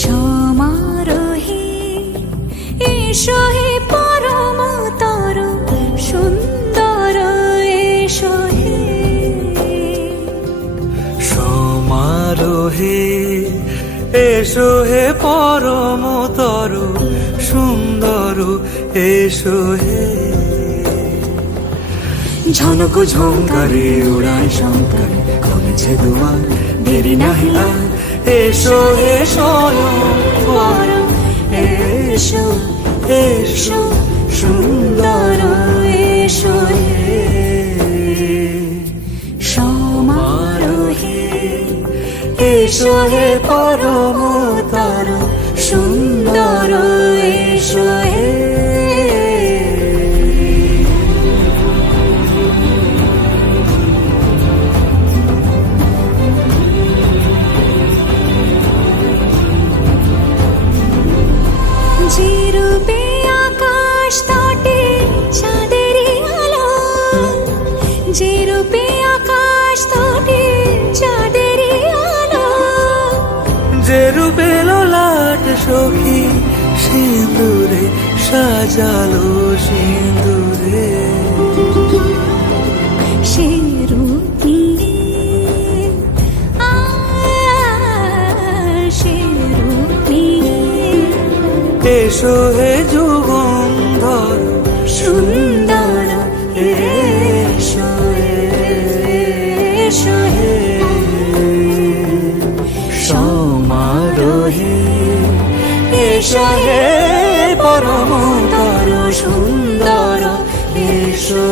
সমারোহে এসো হে পরমতর সুন্দর এসো হে। সমারোহে এসো হে পরমতর সুন্দর এসো হে। ঝনক ঝঙ্কারে উড়ায় শঙ্কর কমেছে দুয়ার দেরি নাহি আর। এসো হে স্বয়ংবর এসো এসো সুন্দর এসো হে। সমারোহে এসো হে পরমতর সুন্দর এসো হে। যে রূপে আকাশ তটে চাঁদেরই আলো, যে রূপে আকাশ তটে চাঁদেরই আলো, যে রূপে ললাট সখী সিঁদুরে সাজালো সিঁদুরে। সে রূপ নিয়ে সে রূপ নিয়ে এসো হে যুগন্ধর সুন্দর এসো এসো হে। সমারোহে এসো হে পরমতর সুন্দর এসো।